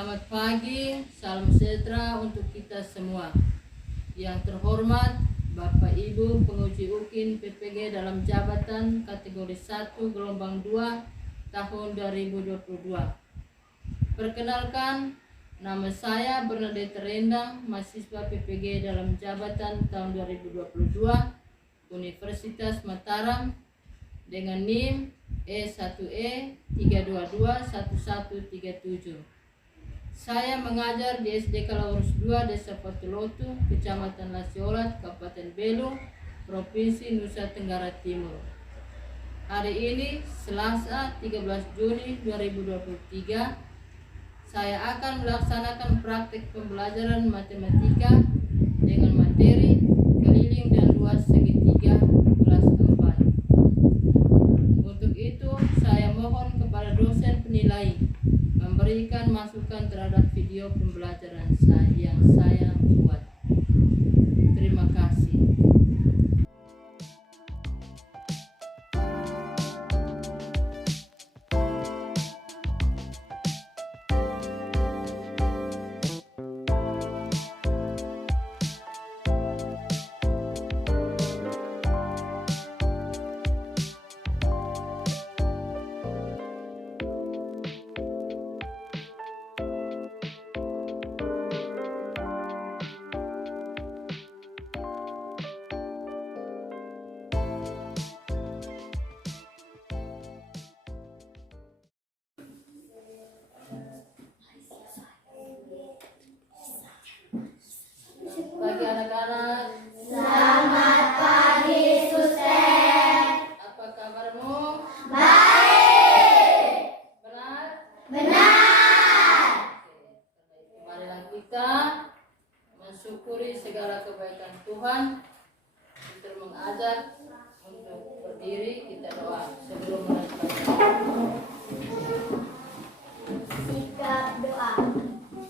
Selamat pagi, salam sejahtera untuk kita semua. Yang terhormat Bapak Ibu penguji UKIN PPG dalam jabatan kategori 1 gelombang 2 tahun 2022. Perkenalkan, nama saya Bernadette Rendang, mahasiswa PPG dalam jabatan tahun 2022 Universitas Mataram dengan NIM E1E3221137. Saya mengajar di SD Kalaurus 2 Desa Patulotu, Kecamatan Lasiolat, Kabupaten Belu, Provinsi Nusa Tenggara Timur. Hari ini Selasa 13 Juni 2023, saya akan melaksanakan praktik pembelajaran matematika dengan materi keliling dan luas segitiga kelas 4. Untuk itu saya mohon kepada dosen penilai memberikan masukan terhadap video pembelajaran yang saya buat. Terima kasih. Pagi anak-anak. Selamat pagi, Suster. Apa kabarmu? Baik. Benar? Benar. Marilah kita mensyukuri segala kebaikan Tuhan. Kita mengajak untuk berdiri, kita doa sebelum melanjutkan. Sikap doa.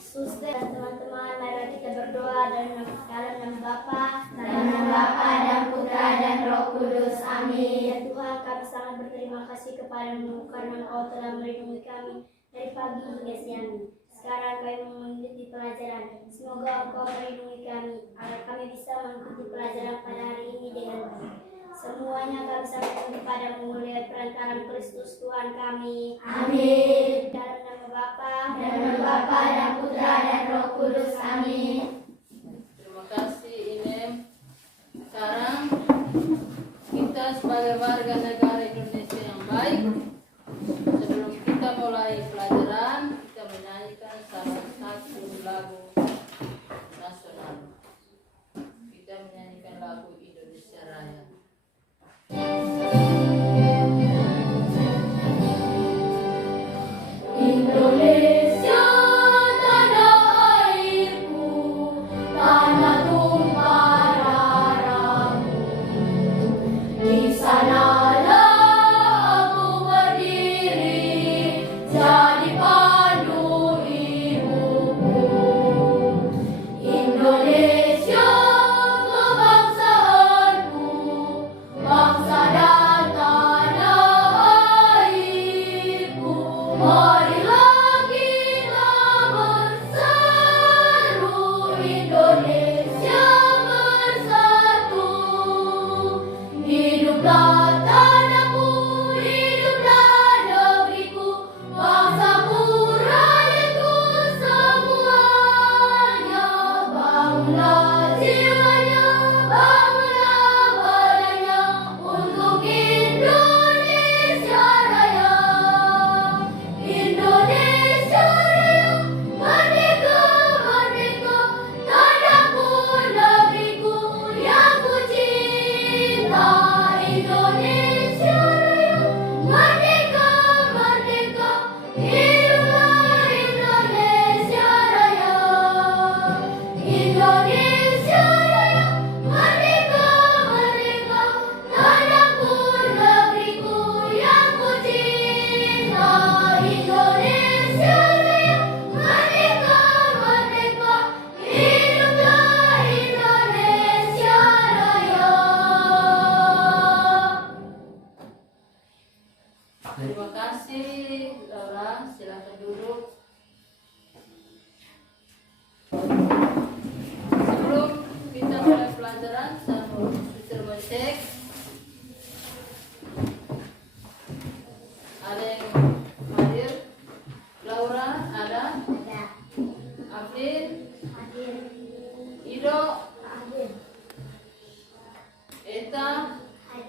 Suster dan teman-teman, mari kita berdoa dalam nama Bapa dan Putra dan Roh Kudus. Amin. Ya Tuhan, kami sangat berterima kasih kepadamu karena Engkau telah melindungi kami dari pagi hingga siang. Sekarang kami mengikuti pelajaran. Semoga Engkau melindungi kami agar kami bisa mengikuti pelajaran pada hari ini dengan baik. Semuanya kami serahkan kepadamu melalui perantaraan Kristus Tuhan kami. Amin. Dalam nama Bapa dan Putra dan Roh Kudus. Amin. Terima kasih Inem. Sekarang kita sebagai warga negara Indonesia yang baik, sebelum kita mulai pelajaran, kita menyanyikan salah satu lagu nasional. Kita menyanyikan lagu Indonesia Raya. Indonesia tanah airku, tanah tumpah darahmu. Di sanalah aku berdiri, jadi pandu ibuku. Indonesia kebangsaanku, bangsa dan tanah airku. Marilah kita berseru, Indonesia bersatu. Hiduplah tanahku, hiduplah negeriku, bangsaku, rakyatku semuanya. Bangunlah jiwanya, bangunlah badannya untuk Indonesia Raya. Indonesia Raya, merdeka, merdeka, tanahku, negeriku yang ku cinta. Indonesia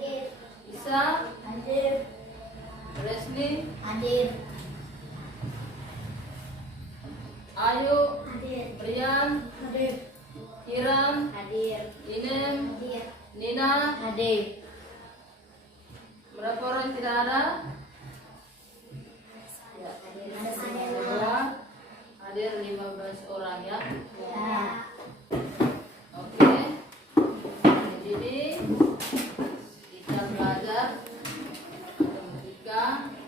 Hadir. Isa, Hadir. Leslie, Hadir. Ayu, Hadir. Rian, Hadir. Kiran, Hadir. Inem, Hadir. Nina. Hadir. Berapa orang tidak ada? Ya, Ada saya. semua hadir 15 orang ya. Ya. Oke. Jadi kita belajar matematika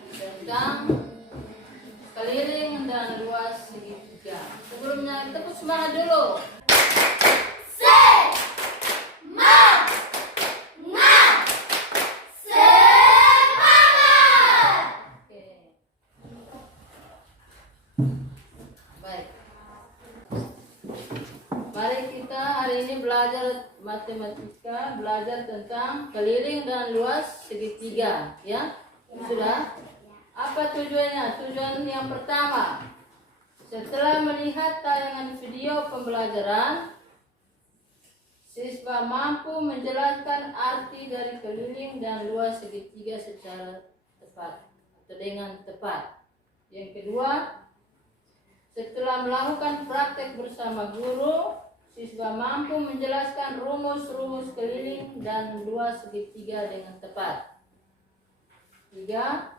tentang keliling dan luas segitiga. Sebelumnya kita tepuk semangat dulu. Oke. Baik. Mari kita hari ini belajar matematika, belajar tentang keliling dan luas segitiga, ya. Sudah? Apa tujuannya? Tujuan yang pertama, setelah melihat tayangan video pembelajaran, siswa mampu menjelaskan arti dari keliling dan luas segitiga secara tepat atau dengan tepat. Yang kedua, setelah melakukan praktek bersama guru, siswa mampu menjelaskan rumus-rumus keliling dan luas segitiga dengan tepat. Tiga,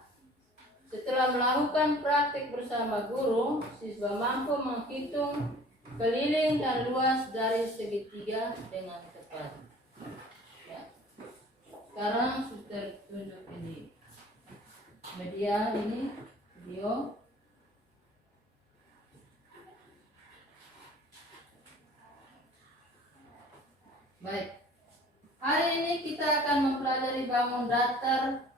setelah melakukan praktek bersama guru, siswa mampu menghitung keliling dan luas dari segitiga dengan tepat. Ya. Sekarang sudah tunjuk ini media ini video. Baik. Hari ini kita akan mempelajari bangun datar.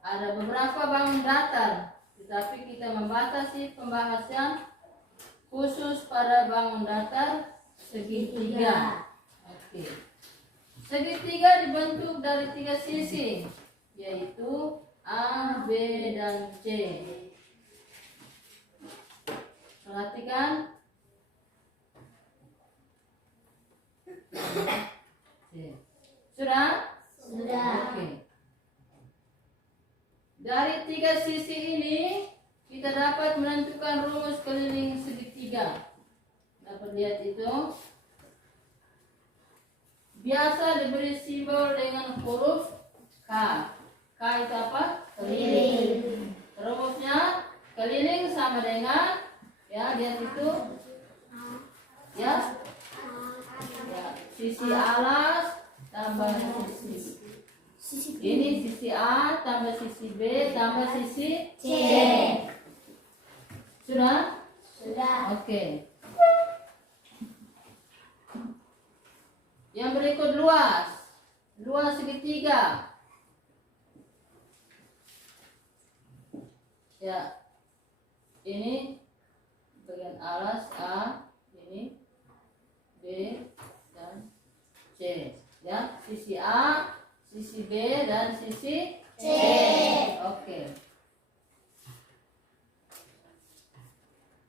Ada beberapa bangun datar, tetapi kita membatasi pembahasan khusus pada bangun datar segitiga. Oke. Segitiga dibentuk dari 3 sisi, yaitu A, B, dan C. Perhatikan. Sudah? Sudah. Oke. Dari 3 sisi ini kita dapat menentukan rumus keliling segitiga. Dapat lihat itu. Biasa diberi simbol dengan huruf K. K itu apa? Keliling. Rumusnya keliling sama dengan, ya, lihat itu, ya, sisi alas tambah sisi. Ini sisi A tambah sisi B tambah sisi C. Sudah? Sudah. Oke. Yang berikut luas. Luas segitiga. Ya. Ini bagian alas A, ini B dan C. Ya, sisi A, sisi B dan sisi C. Oke.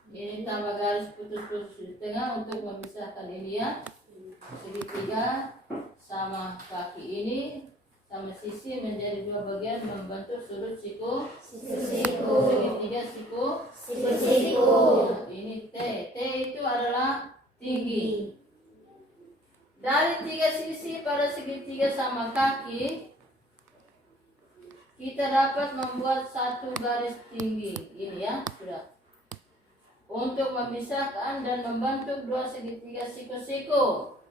Ini tambah garis putus-putus di tengah untuk memisahkan ini, ya. Segitiga sama kaki ini sama sisi menjadi 2 bagian membentuk sudut siku. Segitiga siku. Ya, ini T. T itu adalah tinggi. Dari 3 sisi pada segitiga sama kaki, kita dapat membuat satu garis tinggi. Ini, ya, sudah. Untuk memisahkan dan membentuk 2 segitiga siku-siku,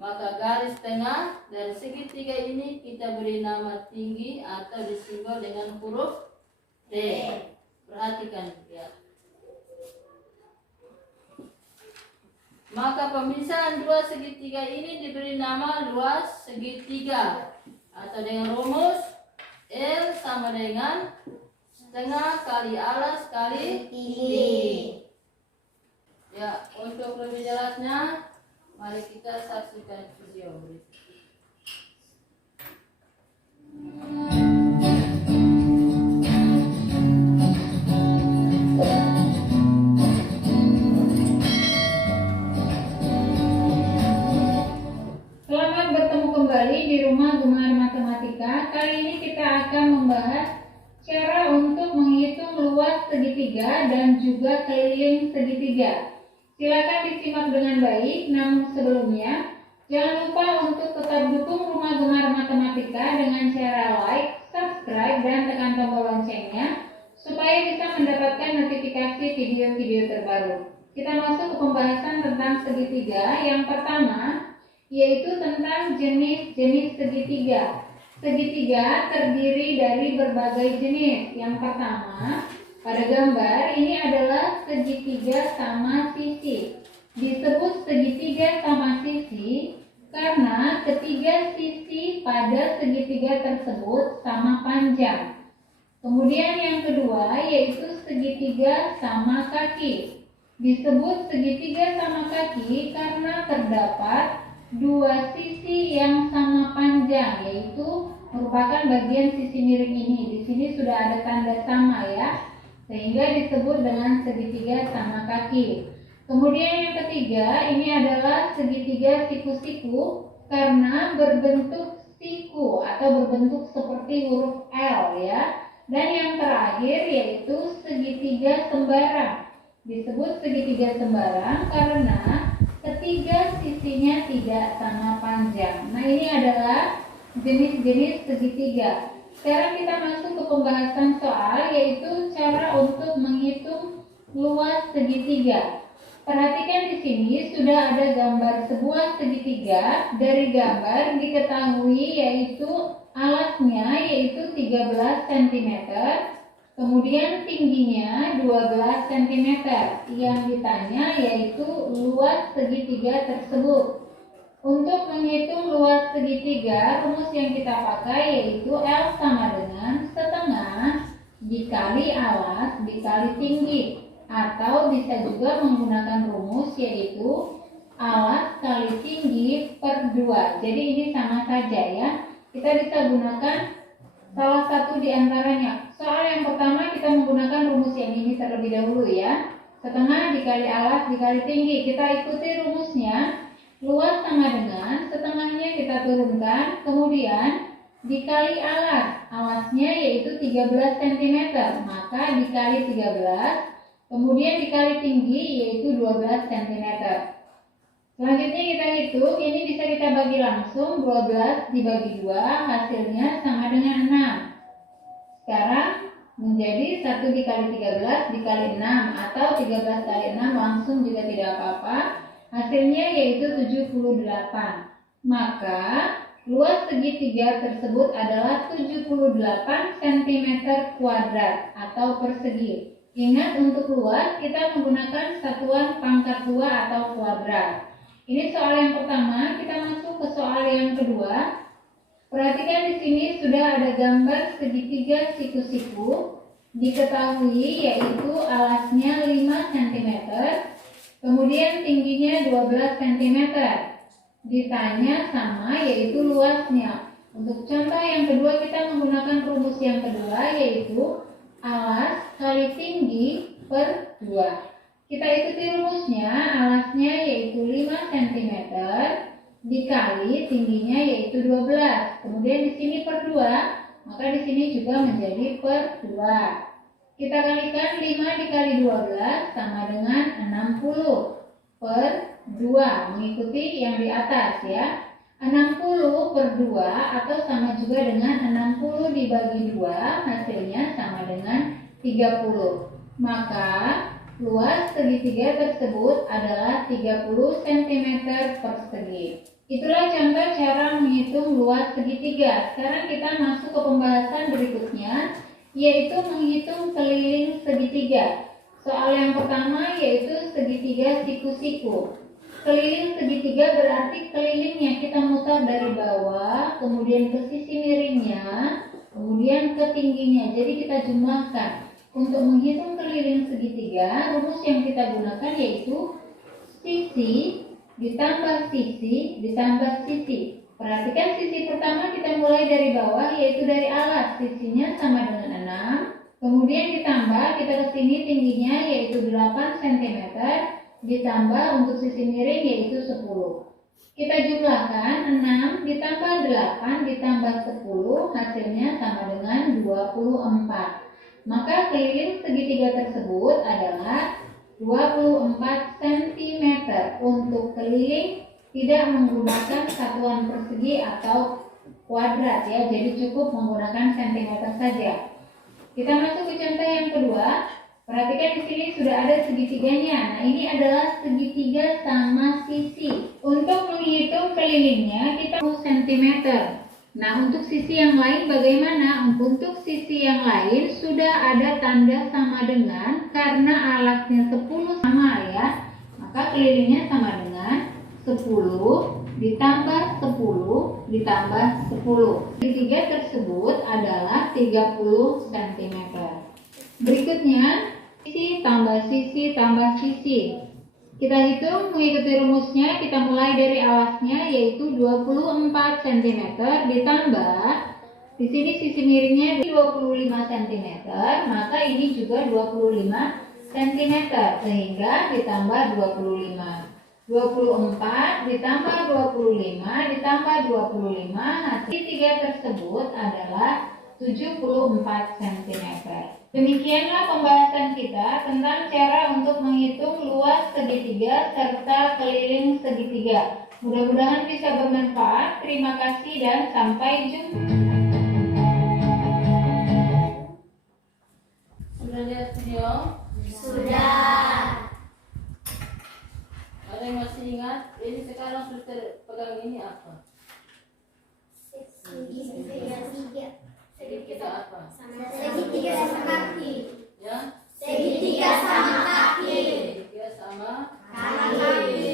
maka garis tengah dari segitiga ini kita beri nama tinggi atau disimbol dengan huruf T. Perhatikan, ya. Maka pemisahan 2 segitiga ini diberi nama luas segitiga atau dengan rumus L sama dengan setengah kali alas kali tinggi. Ya, untuk lebih jelasnya, mari kita saksikan video berikut. Selamat bertemu kembali di rumah Gemar Matematika matematika. Kali ini kita akan membahas cara untuk menghitung luas segitiga dan juga keliling segitiga. Silakan disimak dengan baik, namun sebelumnya jangan lupa untuk tetap dukung Rumah Gemar Matematika dengan cara like, subscribe, dan tekan tombol loncengnya supaya bisa mendapatkan notifikasi video-video terbaru. Kita masuk ke pembahasan tentang segitiga. Yang pertama yaitu tentang jenis-jenis segitiga. Segitiga terdiri dari berbagai jenis. Yang pertama, pada gambar ini adalah segitiga sama sisi. Disebut segitiga sama sisi karena ketiga sisi pada segitiga tersebut sama panjang. Kemudian yang kedua yaitu segitiga sama kaki. Disebut segitiga sama kaki karena terdapat dua sisi yang sama panjang, yaitu merupakan bagian sisi miring ini. Di sini sudah ada tanda sama ya, sehingga disebut dengan segitiga sama kaki. Kemudian yang ketiga ini adalah segitiga siku-siku karena berbentuk siku atau berbentuk seperti huruf L ya. Dan yang terakhir yaitu segitiga sembarang. Disebut segitiga sembarang karena ketiga sisinya tidak sama panjang. Nah, ini adalah jenis-jenis segitiga. Sekarang kita masuk ke pembahasan soal, yaitu cara untuk menghitung luas segitiga. Perhatikan di sini sudah ada gambar sebuah segitiga. Dari gambar diketahui yaitu alasnya yaitu 13 cm. Kemudian tingginya 12 cm. Yang ditanya yaitu luas segitiga tersebut. Untuk menghitung luas segitiga, rumus yang kita pakai yaitu L sama dengan setengah dikali alas dikali tinggi. Atau bisa juga menggunakan rumus yaitu alas kali tinggi per 2. Jadi ini sama saja ya. Kita bisa gunakan salah satu di antaranya. Soal yang pertama kita menggunakan rumus yang ini terlebih dahulu ya. Setengah dikali alas dikali tinggi. Kita ikuti rumusnya. Luas sama dengan setengahnya kita turunkan. Kemudian dikali alas. Alasnya yaitu 13 cm. Maka dikali 13. Kemudian dikali tinggi yaitu 12 cm. Selanjutnya kita hitung. Ini bisa kita bagi langsung. 12 dibagi 2 hasilnya sama dengan 6. Sekarang menjadi 1 dikali 13 dikali 6 atau 13 kali 6 langsung juga tidak apa-apa. Hasilnya yaitu 78. Maka luas segitiga tersebut adalah 78 cm kuadrat atau persegi. Ingat untuk luas kita menggunakan satuan pangkat 2 atau kuadrat. Ini soal yang pertama. Kita masuk ke soal yang kedua. Perhatikan di sini sudah ada gambar segitiga siku-siku. Diketahui yaitu alasnya 5 cm. Kemudian tingginya 12 cm. Ditanya sama yaitu luasnya. Untuk contoh yang kedua kita menggunakan rumus yang kedua yaitu alas kali tinggi per 2. Kita ikuti rumusnya. Alasnya yaitu 5 cm dikali tingginya yaitu 12. Kemudian di sini per 2, maka di sini juga menjadi per 2. Kita kalikan 5 dikali 12 sama dengan 60 per 2. Mengikuti yang di atas ya. 60 per 2 atau sama juga dengan 60 dibagi 2 hasilnya sama dengan 30. Maka luas segitiga tersebut adalah 30 cm persegi. Itulah contoh cara menghitung luas segitiga. Sekarang kita masuk ke pembahasan berikutnya yaitu menghitung keliling segitiga. Soal yang pertama yaitu segitiga siku-siku. Keliling segitiga berarti kelilingnya kita mutar dari bawah, kemudian ke sisi miringnya, kemudian ke tingginya. Jadi kita jumlahkan. Untuk menghitung keliling segitiga, rumus yang kita gunakan yaitu sisi ditambah sisi ditambah sisi. Perhatikan sisi pertama kita mulai dari bawah yaitu dari alas. Sisinya sama dengan 6. Kemudian ditambah kita ke sini tingginya yaitu 8 cm. Ditambah untuk sisi miring yaitu 10. Kita jumlahkan 6 ditambah 8 ditambah 10 hasilnya sama dengan 24. Maka keliling segitiga tersebut adalah 24 cm. Untuk keliling tidak menggunakan satuan persegi atau kuadrat ya, jadi cukup menggunakan cm saja. Kita masuk ke contoh yang kedua. Perhatikan di sini sudah ada segitiganya. Nah, ini adalah segitiga sama sisi. Untuk menghitung kelilingnya kita 10 cm. Nah, untuk sisi yang lain bagaimana? Untuk sisi yang lain sudah ada tanda sama dengan, karena alasnya 10 sama ya, maka kelilingnya sama dengan 10 ditambah 10 ditambah 10. Segitiga tersebut adalah 30 cm. Berikutnya, sisi tambah sisi tambah sisi. Kita hitung mengikuti rumusnya. Kita mulai dari alasnya yaitu 24 cm ditambah di sini sisi miringnya 25 cm, maka ini juga 25 cm sehingga ditambah 25. 24 ditambah 25 ditambah 25, hasil segitiga tersebut adalah 74 cm. Demikianlah pembahasan kita tentang cara untuk menghitung luas segitiga serta keliling segitiga. Mudah-mudahan bisa bermanfaat. Terima kasih dan sampai jumpa. Sudah lihat video? Sudah. Ada yang masih ingat? Ini sekarang suster pegang ini apa? Segitiga apa? Segitiga sama kaki. Ya? Segitiga sama kaki. Segitiga sama Kaki.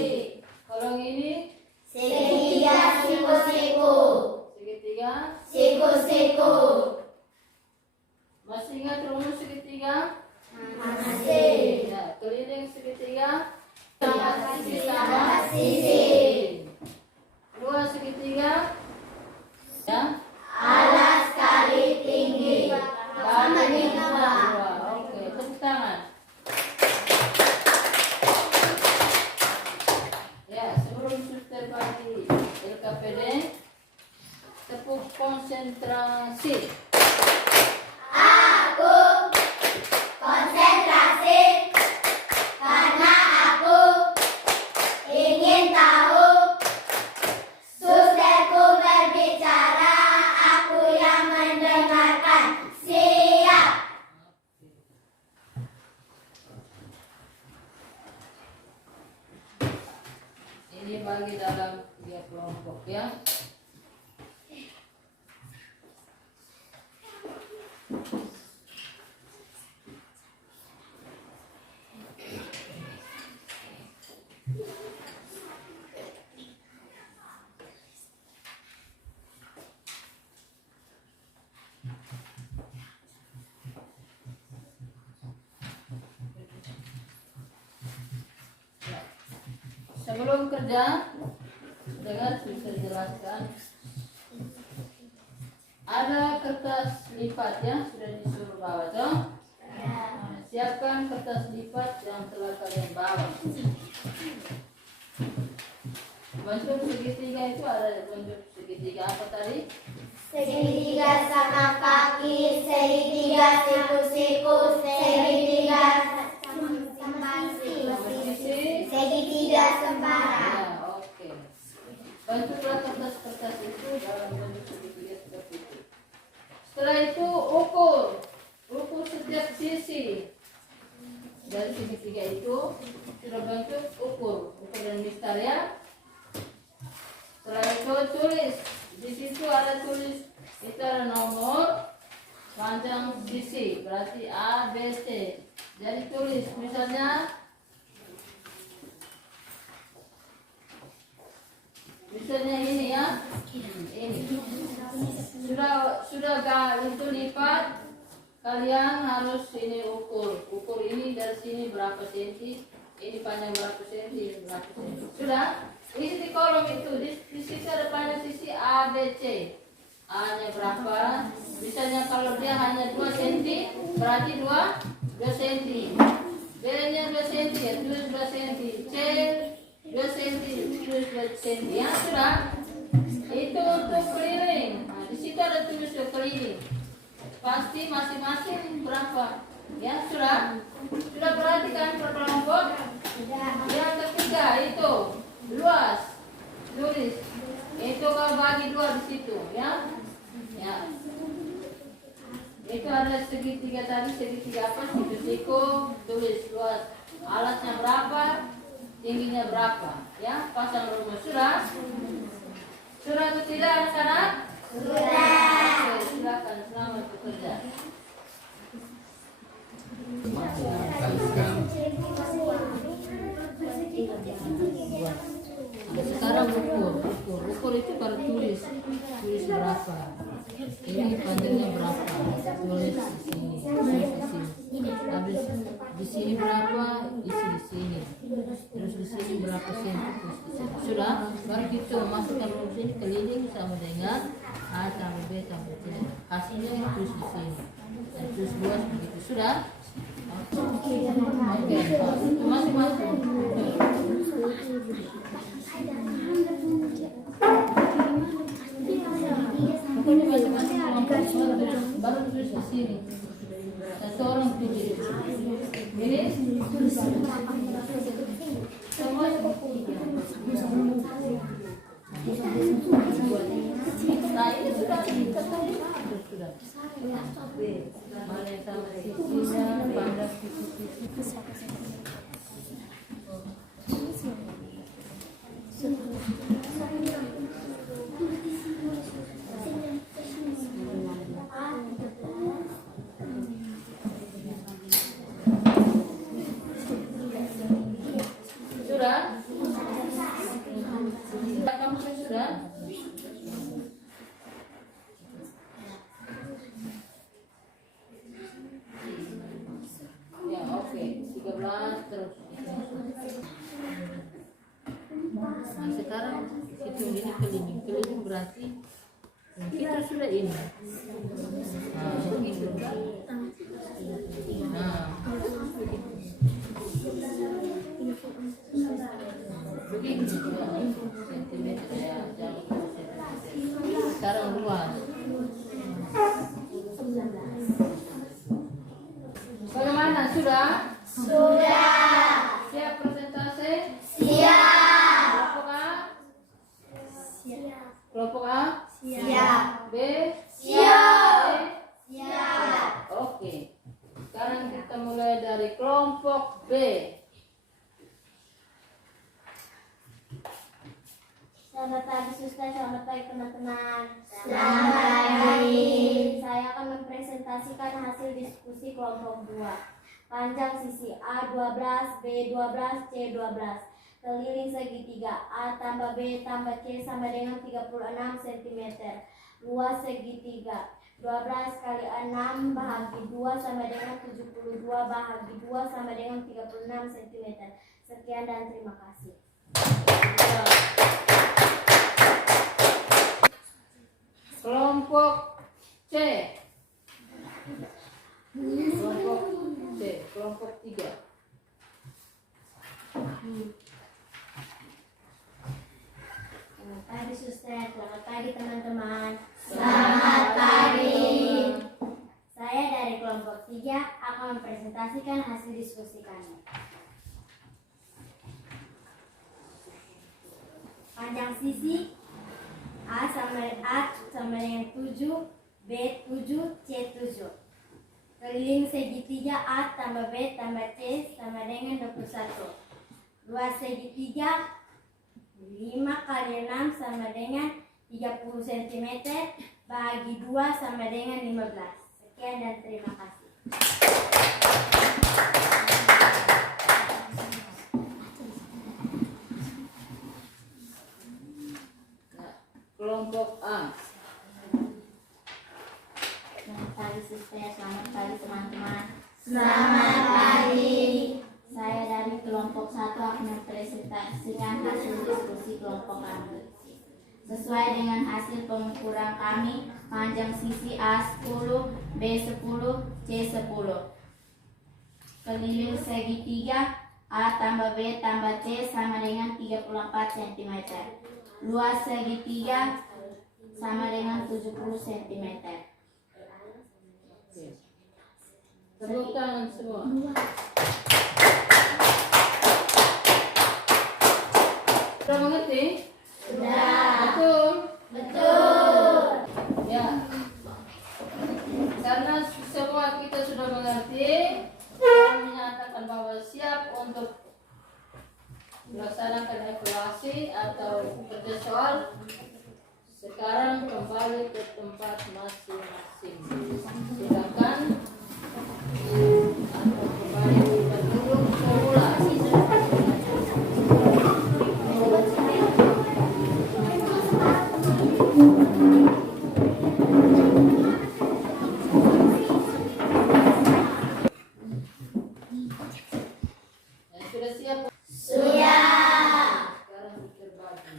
Kalau ini Segitiga siku-siku. segitiga. Siku-siku. Masih ingat rumus segitiga? Masih. Ya, keliling segitiga. Sama sisi. Luas segitiga. Ya? Alas kali tinggi. Sama dengan Oke, tepuk tangan. Ya, sebelum suster bagi LKPD, tepuk konsentrasi. Aku konsentrasi karena aku ingin tahu. Susterku berbicara, aku yang mendengarkan. Siap. Ini bagi dalam 3 kelompok ya. Sebelum kerja, dengar suster jelaskan. Ada kertas lipat ya, sudah disuruh bawa toh. Siapkan kertas lipat yang telah kalian bawa. Bentuk segitiga itu ada bentuk segitiga apa tadi? Segitiga sama kaki, segitiga siku-siku, segitiga sama sisi, segitiga sembara. Ya, oke. Bentuklah kertas-kertas itu dalam bentuk segitiga seperti itu. Setelah itu ukur setiap sisi dari segitiga itu sudah bentuk ukur dan mistar ya. Setelah itu tulis, di situ ada tulis, itu ada nomor panjang sisi, berarti A, B, C. Jadi tulis misalnya ini ya, ini sudah itu lipat, kalian harus ini ukur ini dari sini berapa senti, ini panjang berapa senti, ini berapa senti. Sudah isi di kolom itu, di situ ada panjang sisi A, B, C. A nya berapa, misalnya kalau dia hanya 2 cm berarti 2 cm, B nya 2 cm, tulis 2 cm, C 2 cm plus 2 cm. Ya sudah. Itu untuk keliling. Nah, di situ ada tulis keliling. Pasti masing-masing berapa? Ya sudah. Sudah perhatikan per kelompok. Yang ketiga itu luas. Tulis. Itu kalau bagi 2 di situ, ya. Ya. Itu ada segitiga tadi, segitiga apa? Siku, tulis luas. Alasnya berapa? Tingginya berapa? Ya, pasang rumus. Sudah? Sudah atau tidak anak-anak? Sudah. Oke, silakan selamat bekerja. Nah, sekarang ukur itu baru tulis berapa, ini panjangnya berapa, tulis di sini, habis di sini berapa, isi di sini, terus di sini berapa senti, terus di sini. Sudah, baru gitu masukkan rumus ini keliling sama dengan A tambah B tambah C, hasilnya terus di sini, dan terus luas begitu. Sudah. Oke, masing-masing. Pokoknya masing-masing baru tulis di sini. Satu orang tulis. Ini semua nah ini sudah ketemu sudah. Mana yang sama sisinya, pandang sisi-sisi. Sudah? Kamu sudah? Ya, oke. 13 terus. Nah, sekarang hitung ini keliling berarti kita sudah ini. Nah, begini. Nah, begini sentimeter ya, sekarang luas. Bagaimana, sudah? Sudah. Siap presentasi? Siap. Kelompok A? Kelompok A? Siap. B? Siap. C? Siap. Oke. Sekarang kita mulai dari kelompok B. Selamat pagi Suster, selamat pagi teman-teman. Selamat pagi. Saya akan mempresentasikan hasil diskusi kelompok 2. Panjang sisi A 12, B 12, C 12. Keliling segitiga A tambah B tambah C sama dengan 36 cm. Luas segitiga 12 kali 6 bahagi 2 sama dengan 72 bahagi 2 sama dengan 36 cm. Sekian dan terima kasih. Kelompok C. Kelompok C, kelompok 3. Selamat pagi Suster, selamat pagi teman-teman. Selamat pagi. Saya dari kelompok 3 akan mempresentasikan hasil diskusi kami. Panjang sisi A sama dengan 7, B 7, C 7. Keliling segitiga A tambah B tambah C sama dengan 21. Luas segitiga 5 kali 6 sama dengan 30 cm bahagi 2 sama dengan 15. Sekian dan terima kasih. Kelompok A. Selamat pagi Suster, selamat pagi teman-teman. Selamat pagi. Saya dari kelompok 1 akan mempresentasikan hasil diskusi kelompok kami. Sesuai dengan hasil pengukuran kami, panjang sisi A 10, B 10, C 10. Keliling segitiga A tambah B tambah C sama dengan 34 cm. Luas segitiga sama dengan 70 cm. Tepuk tangan semua. Sudah mengerti? Sudah. Betul? Betul. Ya. Karena semua kita sudah mengerti, saya menyatakan bahwa siap untuk melaksanakan evaluasi atau kerja soal. Sekarang kembali ke tempat masing-masing. Silakan atau kembali berduduk semula. Ya, sudah siap? Sudah. Sekarang berbagi.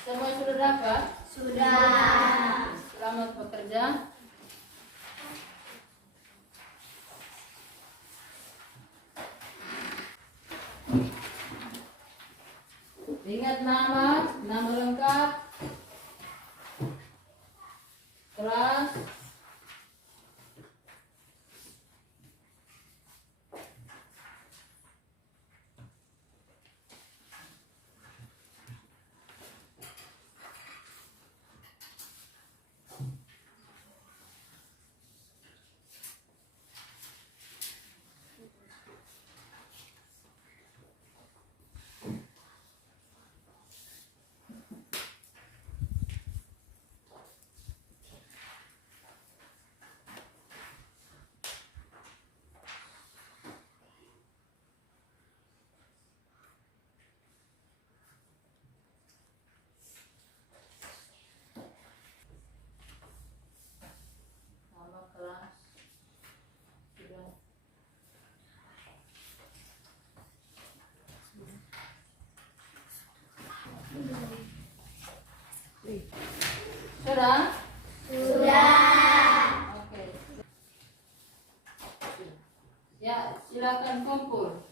Semua sudah dapat? Sudah. Selamat bekerja. Ingat nama lengkap, kelas, nama kelas sudah. Sudah? Sudah. Oke. Ya, silakan kumpul.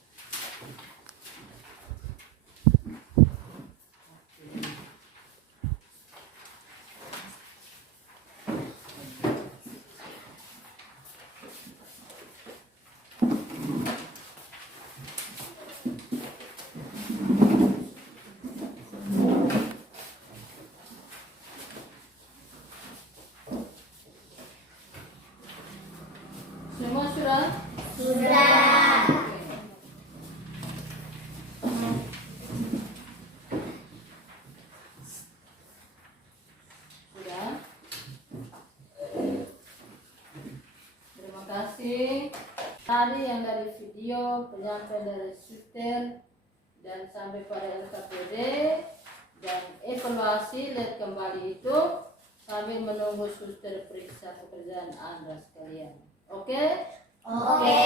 Semua sudah? Sudah. Sudah. Terima kasih. Tadi yang dari video, penyampaian dari suster, dan sampai pada LKPD, dan evaluasi, lihat kembali itu, sambil menunggu suster periksa pekerjaan Anda sekalian. Oke? Oke.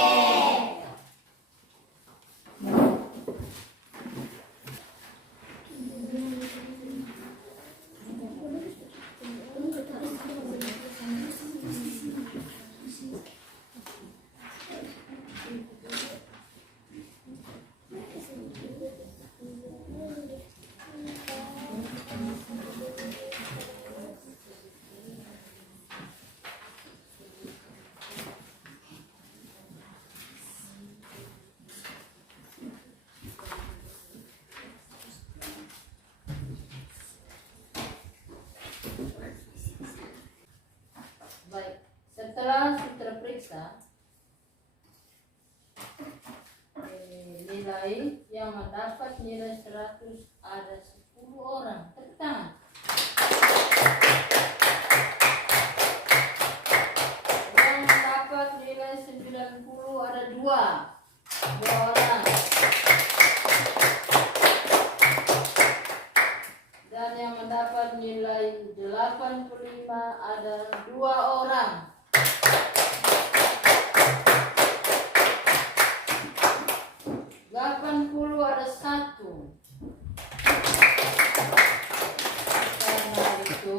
Baik, setelah sudah periksa, nilai 100 ada 10 orang. Tepuk tangan. Yang mendapat nilai 90 ada 2 orang. Dan yang mendapat nilai 85 ada 2 orang. 80 ada 1. Karena itu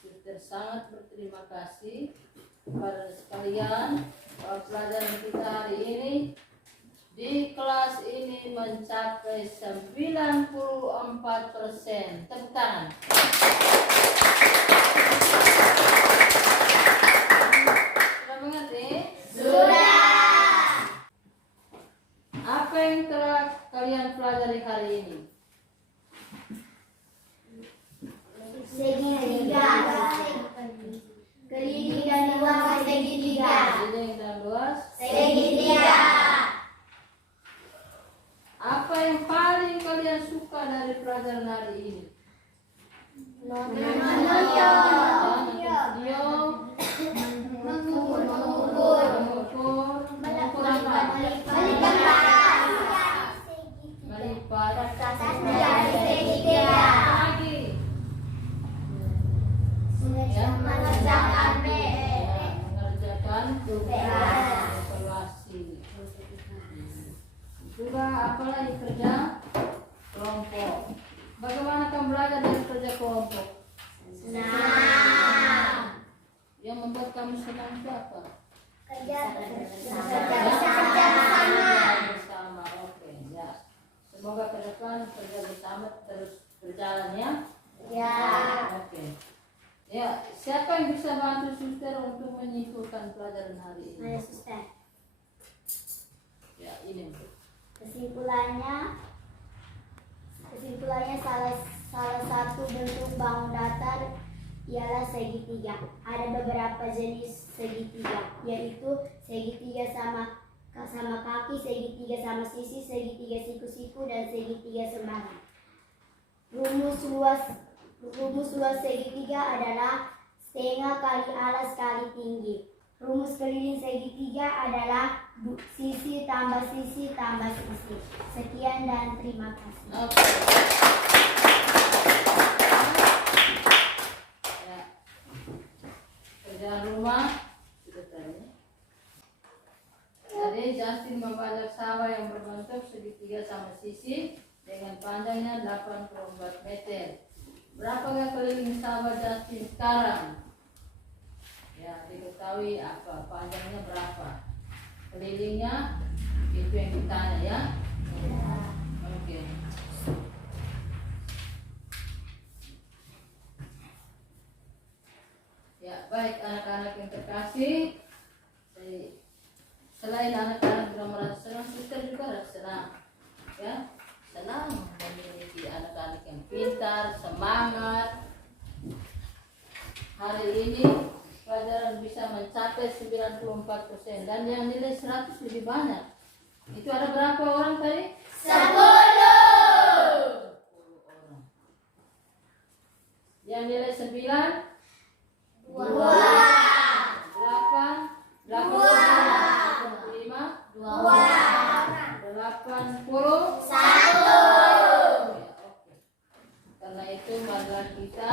kita sangat berterima kasih kepada sekalian bahwa pelajaran kita hari ini di kelas ini mencapai 94%. Tepuk tangan. Sudah mengerti? Sudah. Apa yang telah kalian pelajari hari ini? Segitiga. Keliling dan luas segitiga. Keliling dan luas. Segitiga. Apa yang paling kalian suka dari pelajaran hari ini? Menonton. Video, Mengukur. mengukur apa? Melipat. Menjadi segitiga. Apa lagi? Ya. Mengerjakan Mengerjakan tugas evaluasi. Juga apalagi kerja kelompok. Bagaimana kamu belajar dari kerja kelompok? Senang. Yang membuat kamu senang itu apa? Kerja Bersama. Oke, ya. Semoga ke depan kerja bersama terus berjalan ya. Ya. Oke. Ya, siapa yang bisa bantu suster untuk menyimpulkan pelajaran hari ini? Mari suster. Ya, ini. Kesimpulannya salah satu bentuk bangun datar ialah segitiga. Ada beberapa jenis segitiga, yaitu segitiga sama kaki, segitiga sama sisi, segitiga siku-siku, dan segitiga sembarangan. Rumus luas segitiga adalah setengah kali alas kali tinggi. Rumus keliling segitiga adalah sisi tambah sisi tambah sisi. Sekian dan terima kasih. Oke. Ya. Kerjaan rumah sudah tadi. Jadi Justin membajak sawah yang berbentuk segitiga sama sisi dengan panjangnya 84 meter. Berapakah keliling sawah Justin sekarang? Ya, diketahui apa panjangnya berapa, kelilingnya itu yang ditanya ya. Oke. Ya, baik anak-anak yang terkasih, selain anak-anak yang merasa senang, suster juga harus senang ya, senang memiliki anak-anak yang pintar, semangat. Hari ini pelajaran bisa mencapai 94% dan yang nilai 100 lebih banyak. Itu ada berapa orang tadi? 10. 10 orang. Yang nilai 9? 2. 8? 85? 2? 80? 1. Ya, oke. Karena itu marilah kita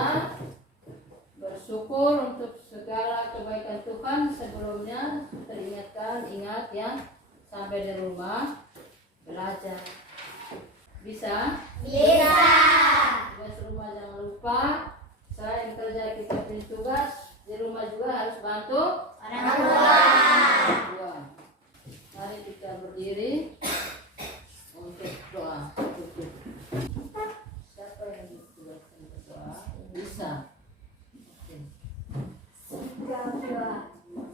bersyukur untuk segala kebaikan Tuhan. Sebelumnya ingat ya, sampai di rumah belajar. Bisa? Bisa. Tugas rumah jangan lupa. Selain kerja kita punya tugas, di rumah juga harus bantu Orang tua. tua. Mari kita berdiri untuk doa. Siapa yang ditugaskan berdoa? Bisa. Berdoa.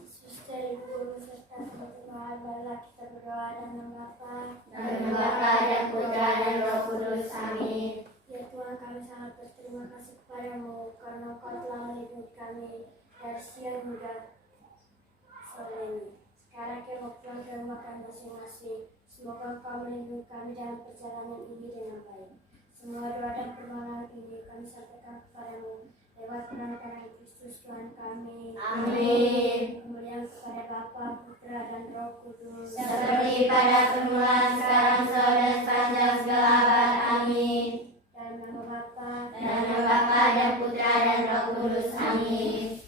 Suster, ibu guru serta teman-teman, marilah kita berdoa dan Bapa dan Putra dan Roh Kudus. Amin. Ya Tuhan, kami sangat berterima kasih kepadamu karena Engkau telah melindungi kami dari siang hingga sore ini. Sekarang kami mau pulang ke rumah kami masing-masing. Semoga Engkau melindungi kami dalam perjalanan ini dengan baik. Semua doa dan permohonan ini kami sampaikan kepadamu lewat penanganan Kristus Tuhan kami. Amin. Kemuliaan kepada Bapa, Putra, dan Roh Kudus. Seperti pada permulaan, sekarang, selalu, dan sepanjang segala abad. Amin. Dalam nama Bapa, Dan nama Bapa dan Putra dan Roh Kudus. Amin.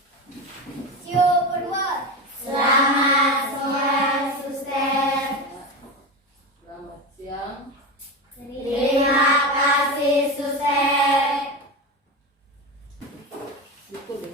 Sio berbuat. Selamat siang, suster. Selamat siang. Terima kasih, suster. Syukur deh.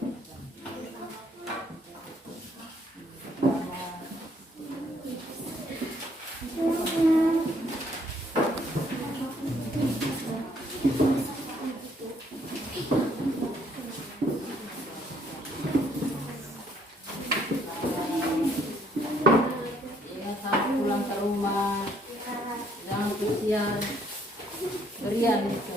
Ingat sampai pulang ke rumah, jangan kesian, berian itu.